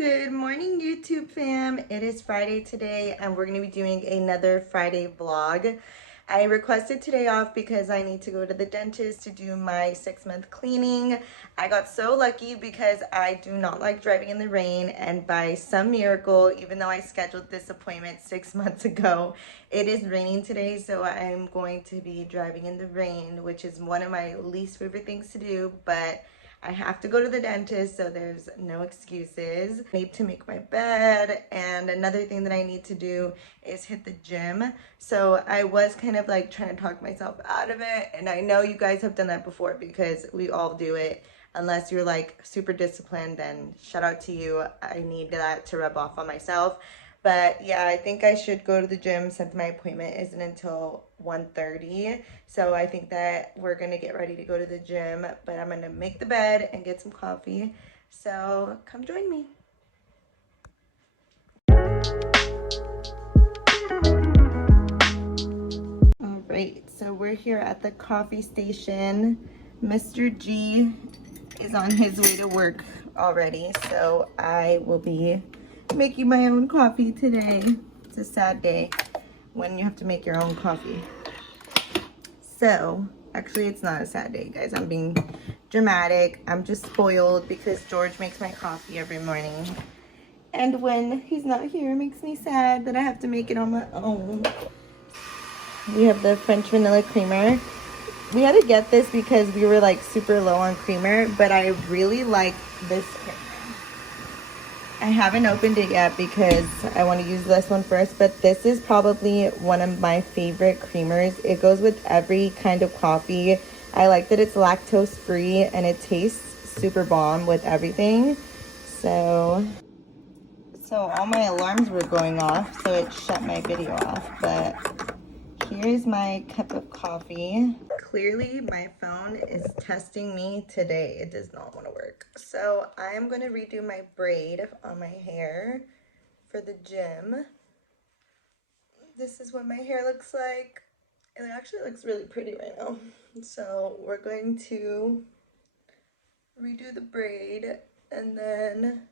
Good morning, YouTube fam. It is Friday today, and we're going to be doing another Friday vlog. I requested today off because I need to go to the dentist to do my 6-month cleaning. I got so lucky because I do not like driving in the rain, and by some miracle, even though I scheduled this appointment 6 months ago, it is raining today, so I'm going to be driving in the rain, which is one of my least favorite things to do, but I have to go to the dentist, so there's no excuses. I need to make my bed, and another thing that I need to do is hit the gym. So I was kind of like trying to talk myself out of it, and I know you guys have done that before because we all do it. Unless you're like super disciplined, then shout out to you. I need that to rub off on myself. But yeah, I think I should go to the gym since my appointment isn't until 1:30. So I think that we're gonna get ready to go to the gym, but I'm gonna make the bed and get some coffee. So come join me. All right, so we're here at the coffee station. Mr. G is on his way to work already, so I will be making my own coffee today. It's a sad day when you have to make your own coffee. So, actually it's not a sad day, guys. I'm being dramatic. I'm just spoiled because George makes my coffee every morning. And when he's not here, it makes me sad that I have to make it on my own. We have the French vanilla creamer. We had to get this because we were like super low on creamer, but I really like this creamer. I haven't opened it yet because I want to use this one first, but this is probably one of my favorite creamers. It goes with every kind of coffee. I like that it's lactose free and it tastes super bomb with everything. So all my alarms were going off, so it shut my video off, but here's my cup of coffee. Clearly, my phone is testing me today. It does not want to work. So I am going to redo my braid on my hair for the gym. This is what my hair looks like. It actually looks really pretty right now. So we're going to redo the braid, and then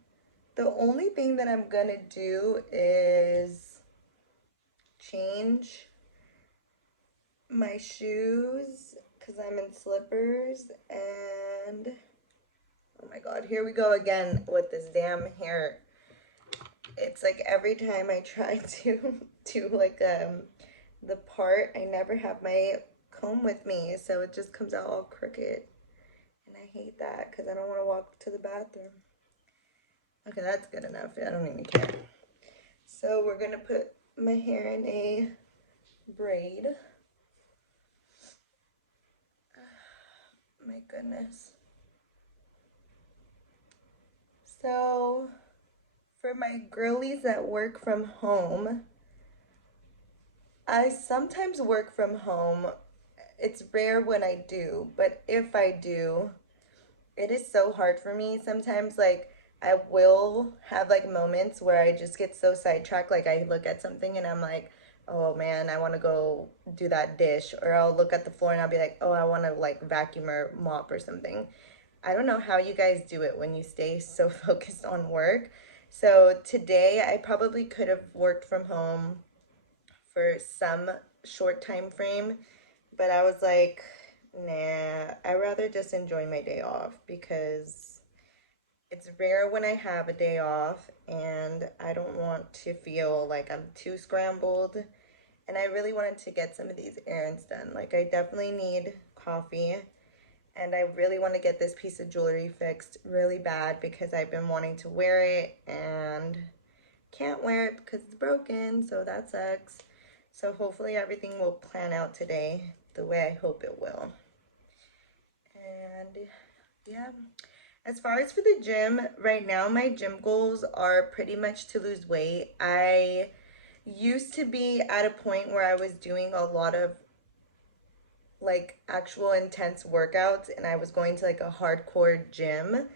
the only thing that I'm going to do is change my shoes because I'm in slippers, and oh my god, here we go again with this damn hair. It's like every time I try to do like the part, I never have my comb with me, so it just comes out all crooked, and I hate that because I don't want to walk to the bathroom. Okay, that's good enough. I don't even care. So we're gonna put my hair in a braid. My goodness. So for my girlies that work from home, I sometimes work from home. It's rare when I do, but if I do, it is so hard for me. Sometimes like I will have like moments where I just get so sidetracked, like I look at something and I'm like, oh man, I want to go do that dish, or I'll look at the floor and I'll be like, oh, I want to like vacuum or mop or something. I don't know how you guys do it when you stay so focused on work. So today I probably could have worked from home for some short time frame, but I was like, nah, I'd rather just enjoy my day off because it's rare when I have a day off and I don't want to feel like I'm too scrambled. And I really wanted to get some of these errands done. Like I definitely need coffee, and I really want to get this piece of jewelry fixed really bad because I've been wanting to wear it and can't wear it because it's broken, so that sucks. So hopefully everything will plan out today the way I hope it will. And yeah, as far as for the gym, right now my gym goals are pretty much to lose weight. I used to be at a point where I was doing a lot of like actual intense workouts and I was going to like a hardcore gym.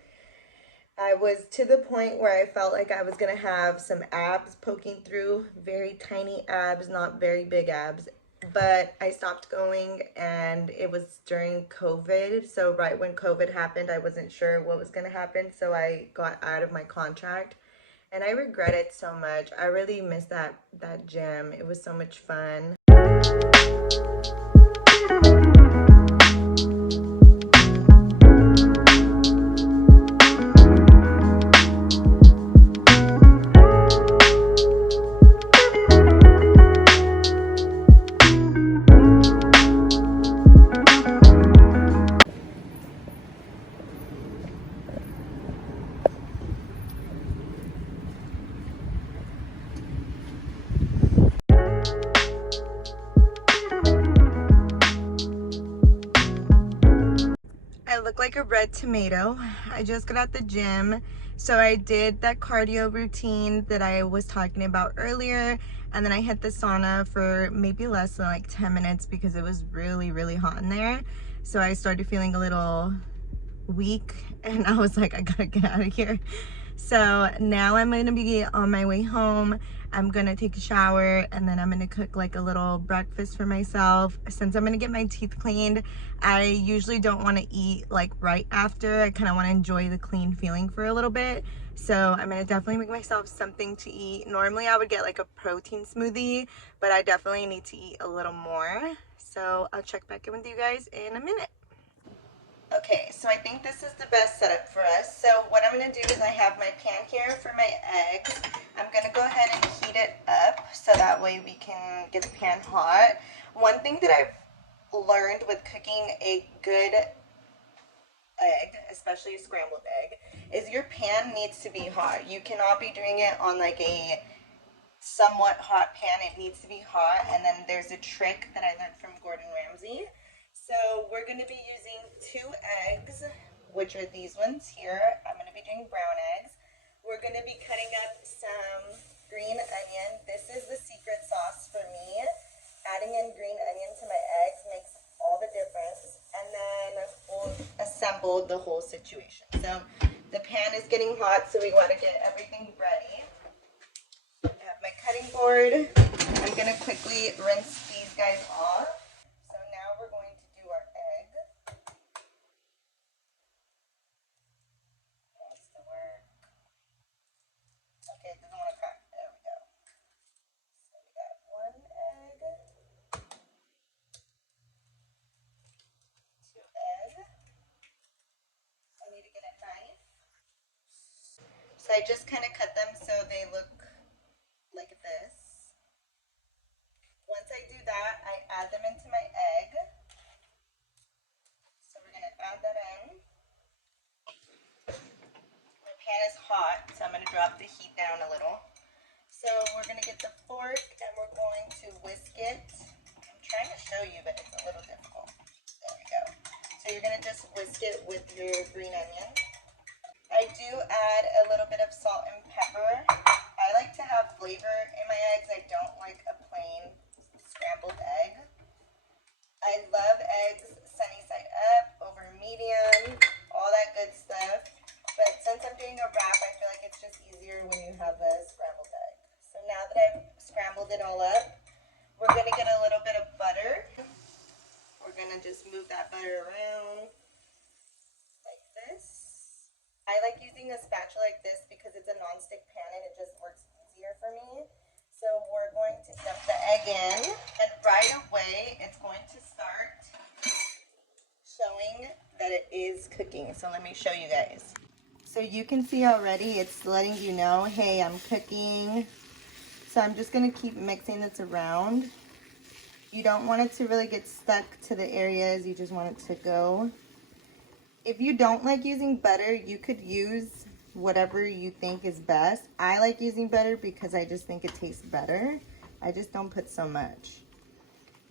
I was to the point where I felt like I was gonna have some abs poking through, very tiny abs, not very big abs. But I stopped going, and it was during COVID. So right when COVID happened, I wasn't sure what was gonna happen, so I got out of my contract. And I regret it so much. I really miss that gym. It was so much fun. I look like a red tomato. I just got out the gym. So I did that cardio routine that I was talking about earlier. And then I hit the sauna for maybe less than like 10 minutes because it was really, really hot in there. So I started feeling a little weak and I was like, I gotta get out of here. So now I'm gonna be on my way home. I'm gonna take a shower and then I'm gonna cook like a little breakfast for myself. Since I'm gonna get my teeth cleaned, I usually don't want to eat like right after. I kind of want to enjoy the clean feeling for a little bit. So I'm gonna definitely make myself something to eat. Normally I would get like a protein smoothie, but I definitely need to eat a little more. So I'll check back in with you guys in a minute. Okay, so I think this is the best setup for us. So what I'm going to do is I have my pan here for my eggs. I'm going to go ahead and heat it up so that way we can get the pan hot. One thing that I've learned with cooking a good egg, especially a scrambled egg, is your pan needs to be hot. You cannot be doing it on like a somewhat hot pan. It needs to be hot. And then there's a trick that I learned from Gordon Ramsay. So we're going to be using 2 eggs, which are these ones here. I'm going to be doing brown eggs. We're going to be cutting up some green onion. This is the secret sauce for me. Adding in green onion to my eggs makes all the difference. And then we'll assemble the whole situation. So the pan is getting hot, so we want to get everything ready. I have my cutting board. I'm going to quickly rinse these guys off. So now we're going to do our egg. Wants to work. Okay, it doesn't want to crack. There we go. So we got 1 egg, 2 egg. I need to get a knife. So I just kind of cut them so they look like this. Once I do that, I add them into my egg. So we're going to add that in. My pan is hot, so I'm going to drop the heat down a little. So we're going to get the fork and we're going to whisk it. I'm trying to show you, but it's a little difficult. There we go. So you're going to just whisk it with your green onion. I do add a little bit of salt and pepper. I like to have flavor in my eggs. I don't like a plain scrambled egg. I love eggs sunny side up, over medium, all that good stuff. But since I'm doing a wrap, I feel like it's just easier when you have a scrambled egg. So now that I've scrambled it all up, we're going to get a little bit of butter. We're going to just move that butter around like this. I like using a spatula like this because it's a non-stick pan and it just works easier for me. So we're going to dump the egg in, and right away it's going to start showing that it is cooking. So let me show you guys. So you can see already it's letting you know, hey, I'm cooking. So I'm just going to keep mixing this around. You don't want it to really get stuck to the areas. You just want it to go. If you don't like using butter, you could use whatever you think is best. I like using butter because I just think it tastes better. I just don't put so much.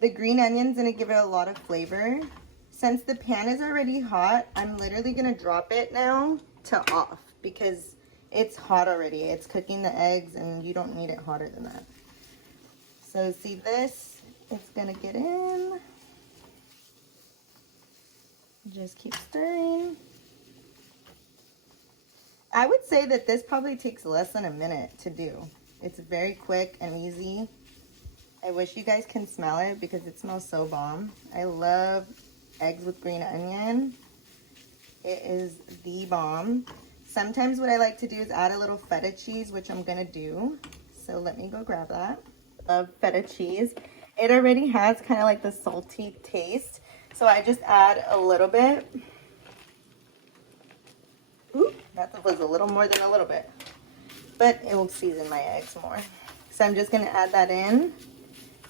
The green onion's gonna give it a lot of flavor. Since the pan is already hot, I'm literally gonna drop it now to off because it's hot already. It's cooking the eggs and you don't need it hotter than that. So see this? It's gonna get in. Just keep stirring. I would say that this probably takes less than a minute to do. It's very quick and easy. I wish you guys can smell it because it smells so bomb. I love eggs with green onion. It is the bomb. Sometimes what I like to do is add a little feta cheese, which I'm gonna do. So let me go grab that. Feta cheese. It already has kind of like the salty taste. So I just add a little bit. Ooh, that was a little more than a little bit. But it will season my eggs more. So I'm just gonna add that in.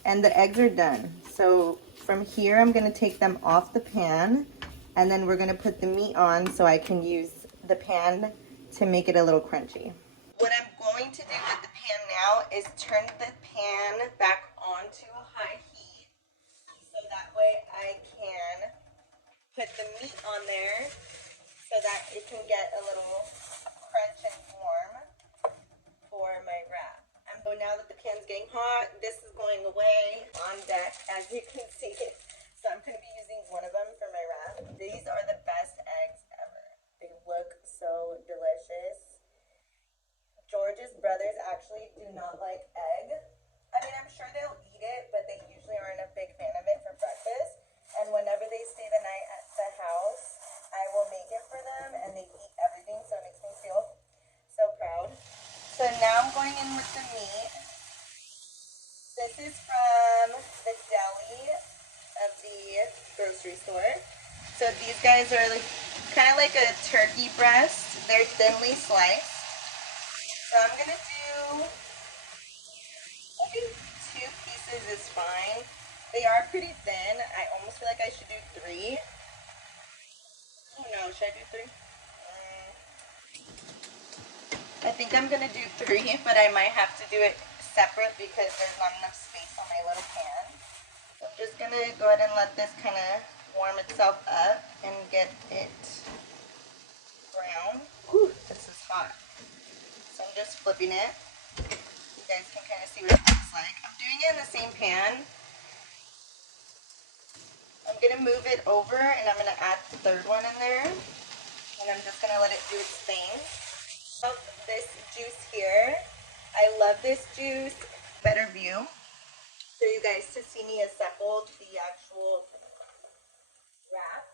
And the eggs are done. So from here, I'm gonna take them off the pan, and then we're gonna put the meat on so I can use the pan to make it a little crunchy. What I'm going to do with the pan now is turn the pan back onto a high heat, so that way I can put the meat on there so that it can get a little crunch and warm for my wrap. So now that the pan's getting hot, this is going away on deck, as you can see. So I'm going to be using one of them for my wrap. These are the best eggs ever. They look so delicious. George's brothers actually do not like egg. I mean, I'm sure they'll eat it, but they usually aren't a big fan of it for breakfast. And whenever they stay the night at the house, I will make it for them, and they eat everything, so it makes me feel so proud. So now I'm going in with the meat. This is from the deli of the grocery store. So these guys are like kind of like a turkey breast. They're thinly sliced. So I'm gonna do, I think 2 pieces is fine. They are pretty thin. I almost feel like I should do 3. Oh no, should I do 3? I think I'm gonna do 3, but I might have to do it separate because there's not enough space on my little pan. So I'm just gonna go ahead and let this kind of warm itself up and get it brown. Whew, this is hot. So I'm just flipping it. You guys can kind of see what it looks like. I'm doing it in the same pan. I'm gonna move it over and I'm gonna add the third one in there. And I'm just gonna let it do its thing. This juice here. I love this juice. Better view for you guys to see me assemble the actual wrap.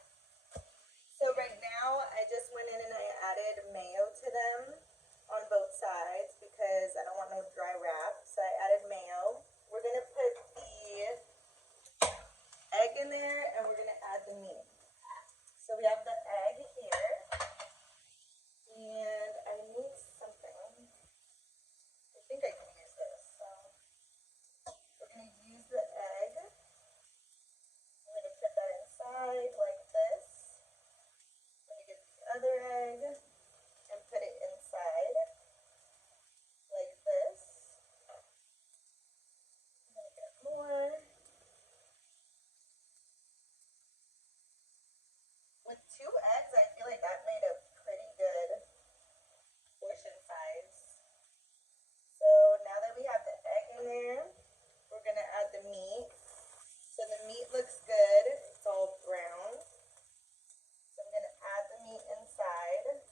So right now I just went in and I added mayo to them on both sides because I don't want no dry wrap. So I added mayo. We're gonna put the egg in there and we're gonna add the meat. So we have the egg here. And I need something. I think I can use this. So we're going to use the egg. I'm going to put that inside like this. I'm going to get the other egg and put it inside like this. I'm going to get more. With 2 eggs, I feel like that made a pretty good portion size. So now that we have the egg in there, we're going to add the meat. So the meat looks good. It's all brown. So I'm going to add the meat inside.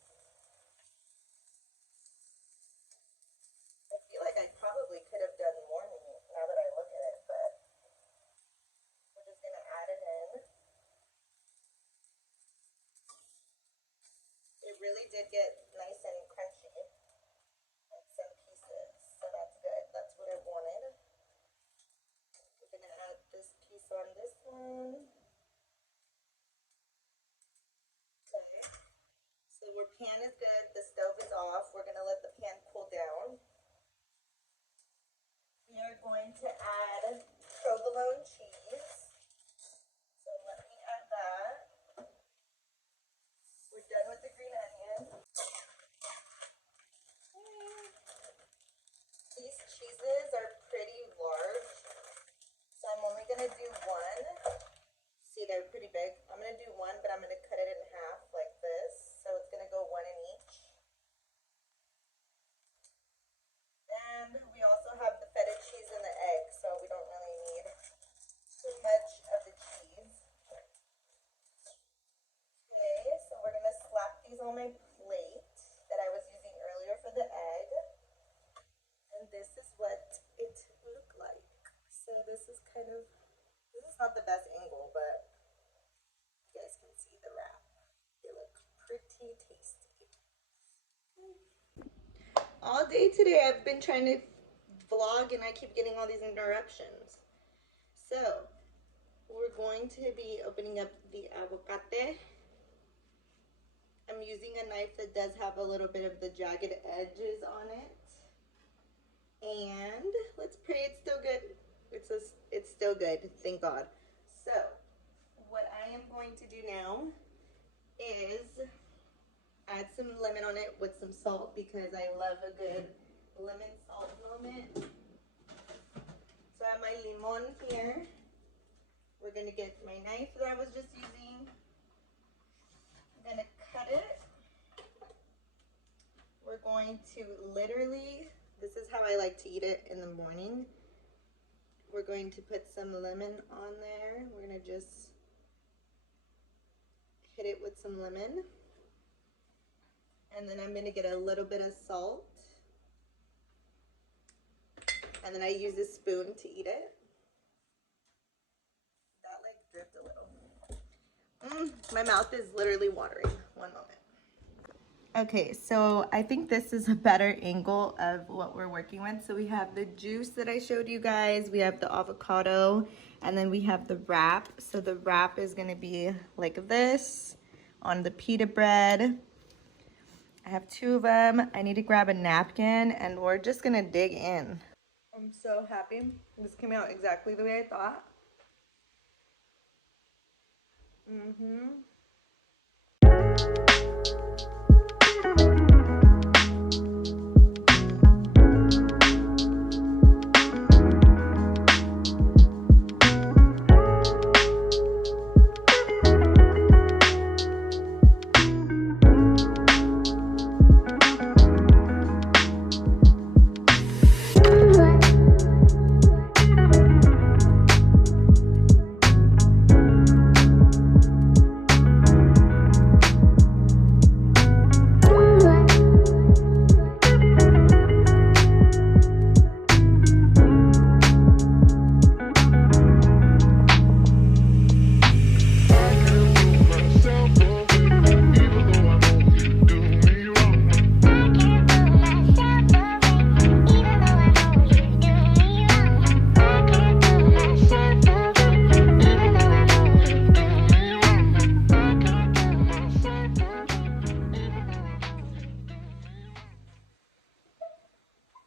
I feel like I probably could have done more meat now that I look at it, but we're just going to add it in. It really did get nice and crunchy in some pieces, so that's good. That's what I wanted. We're going to add this piece on this one. Okay. So our pan is good. The stove is off. We're going to let the pan cool down. We are going to add provolone cheese. So let me add that. We're done with the green onion. These cheeses are pretty large, so I'm only going to do 1. See, they're pretty big. I'm going to do 1, but I'm going to cut it in half like this. So it's going to go 1 in each. And we also have the feta cheese and the egg, so we don't really need too much of the cheese. Okay, so we're going to slap these on my plate that I was using earlier for the egg. And this is what it looked like. So this is not the best angle, but you guys can see the wrap. They look pretty tasty. all day today. I've been trying to vlog and I keep getting all these interruptions. So, we're going to be opening up the aguacate. I'm using a knife that does have a little bit of the jagged edges on it. And let's pray it's still good. It's still good, thank God. So, what I am going to do now is add some lemon on it with some salt because I love a good lemon salt moment. So I have my limon here. We're going to get my knife that I was just using. I'm going to cut it. We're going to literally, this is how I like to eat it in the morning. We're going to put some lemon on there. We're going to just hit it with some lemon. And then I'm going to get a little bit of salt. And then I use a spoon to eat it. That like dripped a little. My mouth is literally watering. One moment. Okay, so I think this is a better angle of what we're working with. So we have the juice that I showed you guys. We have the avocado. And then we have the wrap. So the wrap is going to be like this on the pita bread. I have 2 of them. I need to grab a napkin and we're just going to dig in. I'm so happy. This came out exactly the way I thought.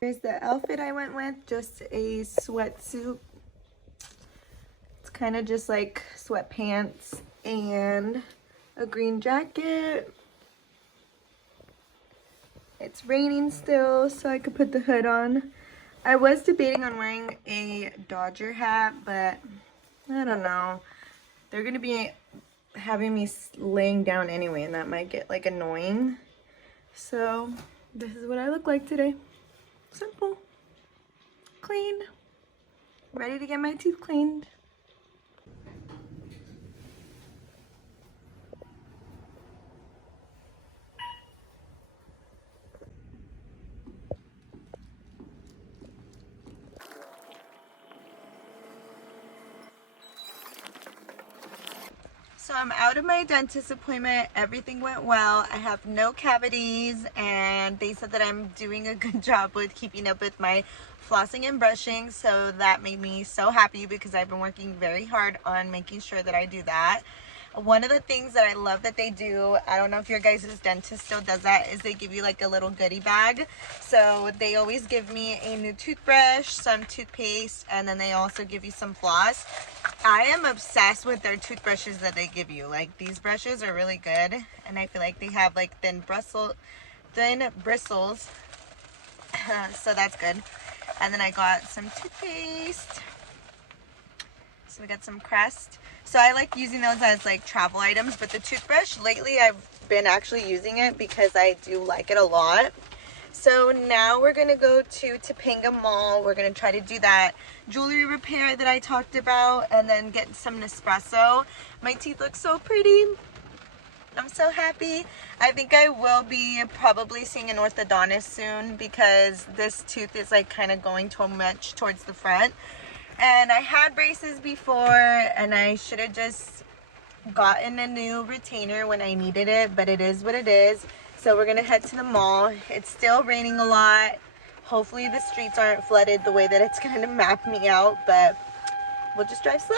Here's the outfit I went with, just a sweatsuit. It's kind of just like sweatpants and a green jacket. It's raining still, so I could put the hood on. I was debating on wearing a Dodger hat, but I don't know. They're gonna be having me laying down anyway, and that might get like annoying. So this is what I look like today. Simple, clean, ready to get my teeth cleaned. So I'm out of my dentist appointment. Everything went well. I have no cavities and they said that I'm doing a good job with keeping up with my flossing and brushing. So that made me so happy because I've been working very hard on making sure that I do that. One of the things that I love that they do, I don't know if your guys' dentist still does that, is they give you like a little goodie bag. So they always give me a new toothbrush, some toothpaste, and then they also give you some floss. I am obsessed with their toothbrushes that they give you. Like, these brushes are really good, and I feel like they have like thin bristles, so that's good. And then I got some toothpaste. So we got some Crest. So I like using those as like travel items, but the toothbrush lately I've been actually using it because I do like it a lot. So now we're gonna go to Topanga Mall. We're gonna try to do that jewelry repair that I talked about and then get some Nespresso. My teeth look so pretty. I'm so happy. I think I will be probably seeing an orthodontist soon because this tooth is like kind of going too much towards the front. And I had braces before and I should have just gotten a new retainer when I needed it, but it is what it is. So we're gonna head to the mall. It's still raining a lot. Hopefully the streets aren't flooded the way that it's going to map me out, but we'll just drive slow.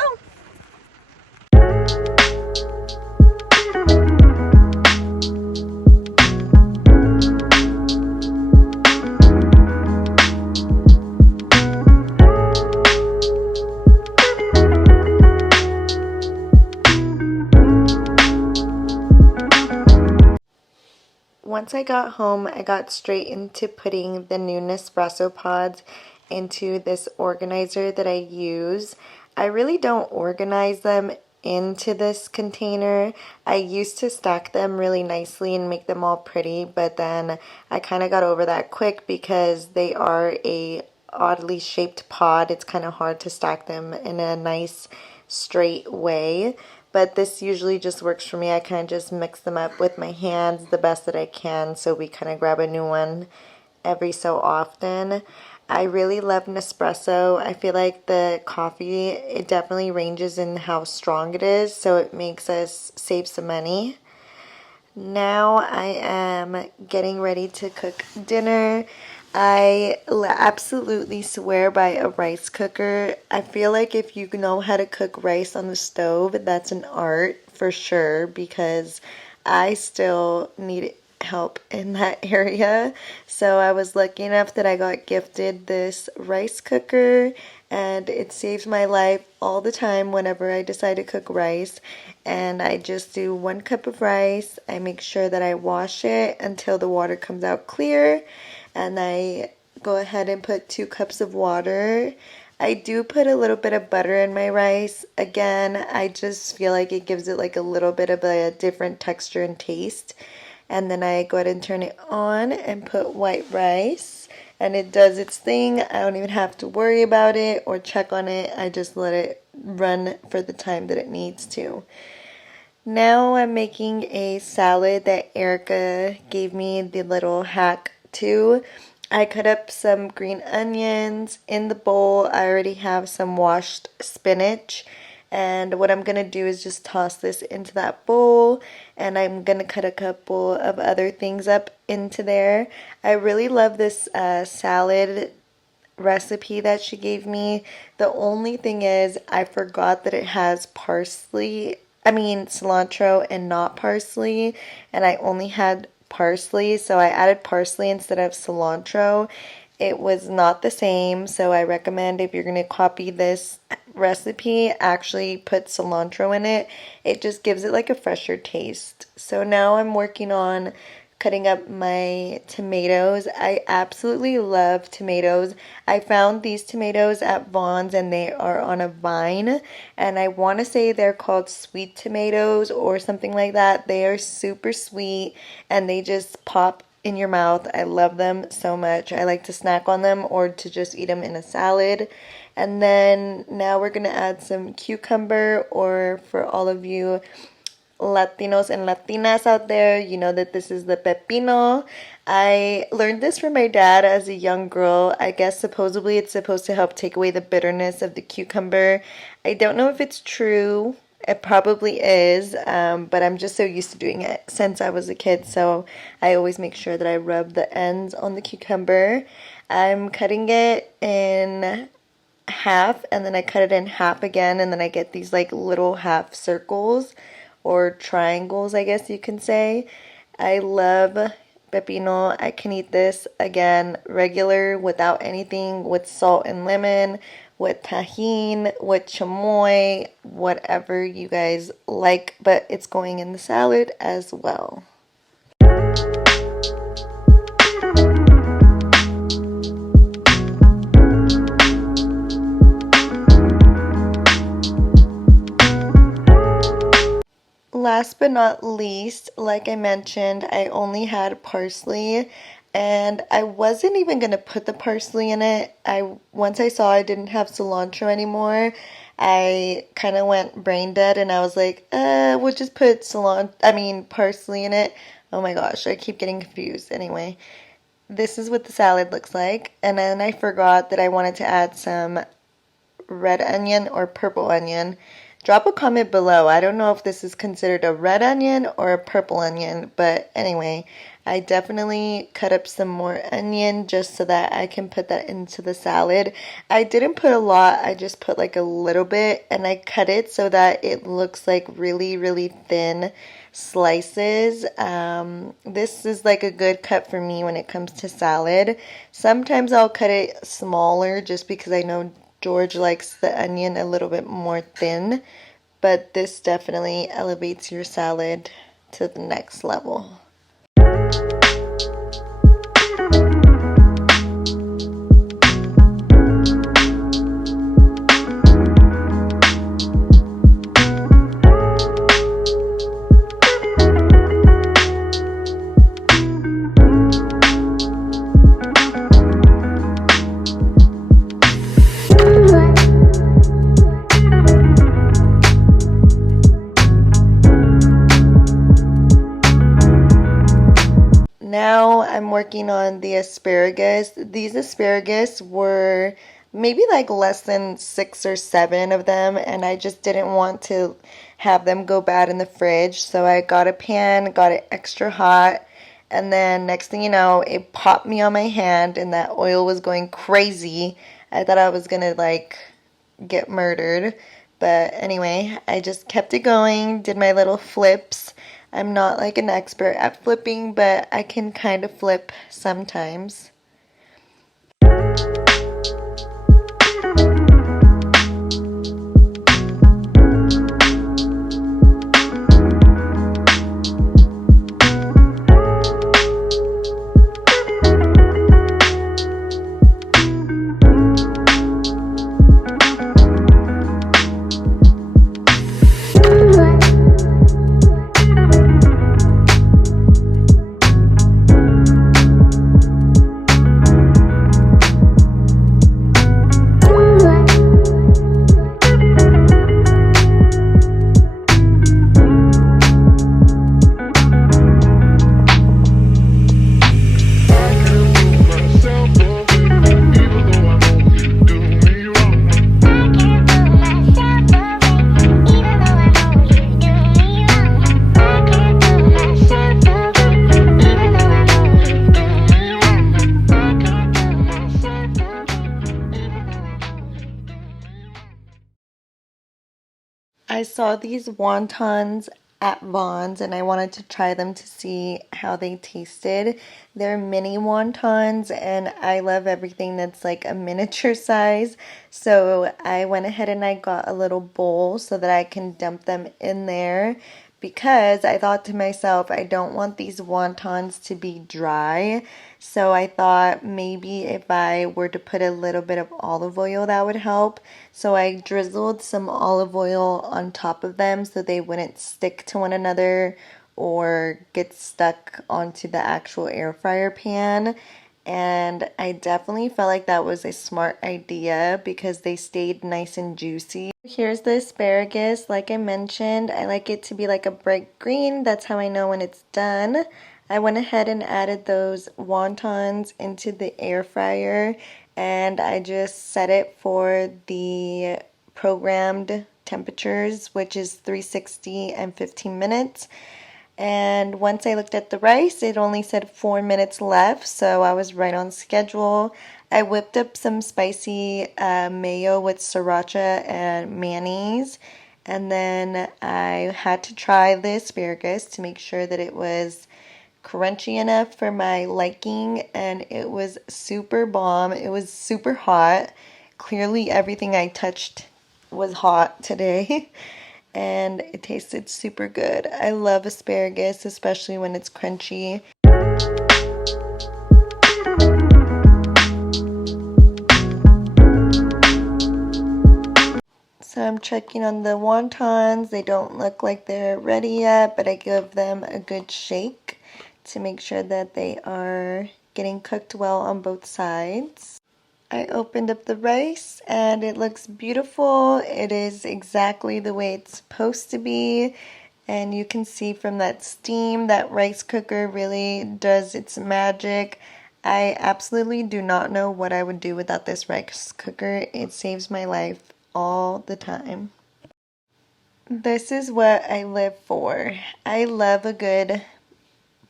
Once I got home, I got straight into putting the new Nespresso pods into this organizer that I use. I really don't organize them into this container. I used to stack them really nicely and make them all pretty, but then I kind of got over that quick because they are a oddly shaped pod. It's kind of hard to stack them in a nice straight way. But this usually just works for me. I kind of just mix them up with my hands the best that I can, so we kind of grab a new one every so often. I really love Nespresso. I feel like the coffee, it definitely ranges in how strong it is, so it makes us save some money. Now I am getting ready to cook dinner. I absolutely swear by a rice cooker. I feel like if you know how to cook rice on the stove, that's an art for sure, because I still need help in that area. So I was lucky enough that I got gifted this rice cooker, and it saves my life all the time whenever I decide to cook rice. And I just do 1 cup of rice. I make sure that I wash it until the water comes out clear, and I go ahead and put 2 cups of water. I do put a little bit of butter in my rice. Again, I just feel like it gives it like a little bit of a different texture and taste. And then I go ahead and turn it on and put white rice, and it does its thing. I don't even have to worry about it or check on it. I just let it run for the time that it needs to. Now I'm making a salad that Erica gave me the little hack to. I cut up some green onions. In the bowl, I already have some washed spinach. And what I'm going to do is just toss this into that bowl, and I'm going to cut a couple of other things up into there. I really love this salad recipe that she gave me. The only thing is I forgot that it has cilantro and not parsley, and I only had parsley, so I added parsley instead of cilantro. It was not the same, so I recommend if you're going to copy this recipe, actually put cilantro in it. It just gives it like a fresher taste. So now I'm working on cutting up my tomatoes. I absolutely love tomatoes. I found these tomatoes at Vaughn's, and they are on a vine, and I want to say they're called sweet tomatoes or something like that. They are super sweet, and they just pop in your mouth. I love them so much. I like to snack on them or to just eat them in a salad. And then now we're going to add some cucumber, or for all of you Latinos and Latinas out there, you know that this is the pepino. I learned this from my dad as a young girl. I guess supposedly it's supposed to help take away the bitterness of the cucumber. I don't know if it's true. It probably is, but I'm just so used to doing it since I was a kid, so I always make sure that I rub the ends on the cucumber. I'm cutting it in half, and then I cut it in half again, and then I get these like little half circles or triangles, I guess you can say. I love pepino. I can eat this, again, regular, without anything, with salt and lemon, with tahini, with chamoy, whatever you guys like, but it's going in the salad as well. Last but not least, like I mentioned, I only had parsley, and I wasn't even going to put the parsley in it. Once I saw I didn't have cilantro anymore, I kind of went brain dead, and I was like, we'll just put parsley in it. Oh my gosh, I keep getting confused. Anyway, this is what the salad looks like, and then I forgot that I wanted to add some red onion or purple onion. Drop a comment below. I don't know if this is considered a red onion or a purple onion, but anyway, I definitely cut up some more onion just so that I can put that into the salad. I didn't put a lot, I just put like a little bit, and I cut it so that it looks like really, really thin slices. This is like a good cut for me when it comes to salad. Sometimes I'll cut it smaller just because I know George likes the onion a little bit more thin, but this definitely elevates your salad to the next level. Now I'm working on the asparagus. These asparagus were maybe like less than 6 or 7 of them, and I just didn't want to have them go bad in the fridge. So I got a pan, got it extra hot, and then next thing you know, it popped me on my hand and that oil was going crazy. I thought I was gonna like get murdered. But anyway, I just kept it going, did my little flips. I'm not like an expert at flipping, but I can kind of flip sometimes. I saw these wontons at Vaughn's and I wanted to try them to see how they tasted. They're mini wontons and I love everything that's like a miniature size. So I went ahead and I got a little bowl so that I can dump them in there, because I thought to myself, I don't want these wontons to be dry. So I thought maybe if I were to put a little bit of olive oil, that would help. So I drizzled some olive oil on top of them so they wouldn't stick to one another or get stuck onto the actual air fryer pan. And I definitely felt like that was a smart idea because they stayed nice and juicy. Here's the asparagus. Like I mentioned, I like it to be like a bright green. That's how I know when it's done. I went ahead and added those wontons into the air fryer and I just set it for the programmed temperatures, which is 360 and 15 minutes. And once I looked at the rice, it only said 4 minutes left, so I was right on schedule. I whipped up some spicy mayo with sriracha and mayonnaise, and then I had to try the asparagus to make sure that it was crunchy enough for my liking, and it was super bomb. It was super hot. Clearly everything I touched was hot today. And it tasted super good. I love asparagus, especially when it's crunchy. So I'm checking on the wontons. They don't look like they're ready yet, but I give them a good shake to make sure that they are getting cooked well on both sides. I opened up the rice and it looks beautiful. It is exactly the way it's supposed to be. And you can see from that steam, that rice cooker really does its magic. I absolutely do not know what I would do without this rice cooker. It saves my life all the time. This is what I live for. I love a good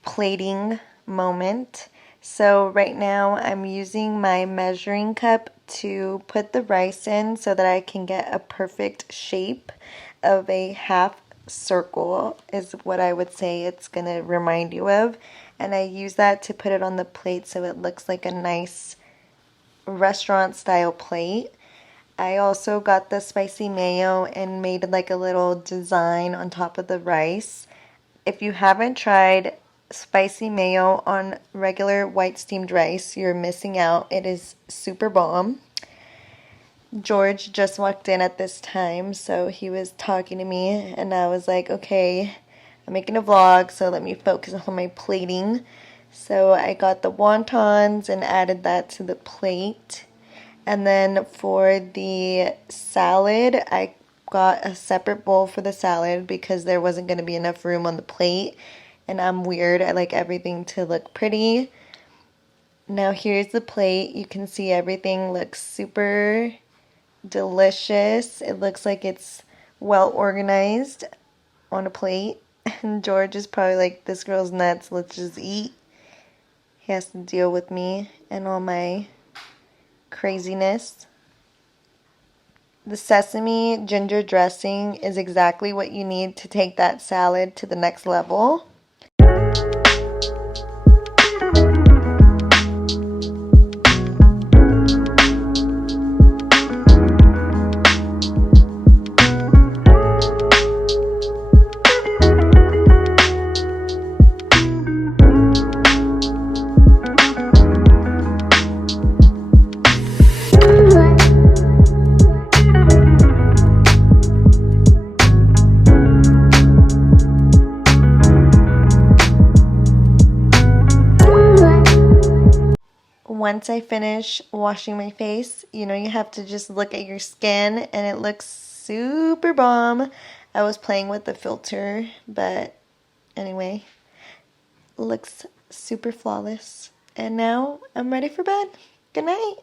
plating moment. So right now I'm using my measuring cup to put the rice in so that I can get a perfect shape of a half circle is what I would say it's gonna remind you of. And I use that to put it on the plate so it looks like a nice restaurant style plate. I also got the spicy mayo and made like a little design on top of the rice. If you haven't tried spicy mayo on regular white steamed rice, you're missing out. It is super bomb. George just walked in at this time, so he was talking to me, and I was like, okay, I'm making a vlog, so let me focus on my plating. So I got the wontons and added that to the plate. And then for the salad, I got a separate bowl for the salad because there wasn't going to be enough room on the plate. And I'm weird. I like everything to look pretty. Now here's the plate. You can see everything looks super delicious. It looks like it's well organized on a plate. And George is probably like, this girl's nuts. Let's just eat. He has to deal with me and all my craziness. The sesame ginger dressing is exactly what you need to take that salad to the next level. Once I finish washing my face, you know, you have to just look at your skin and it looks super bomb. I was playing with the filter, but anyway, looks super flawless. And now I'm ready for bed. Good night.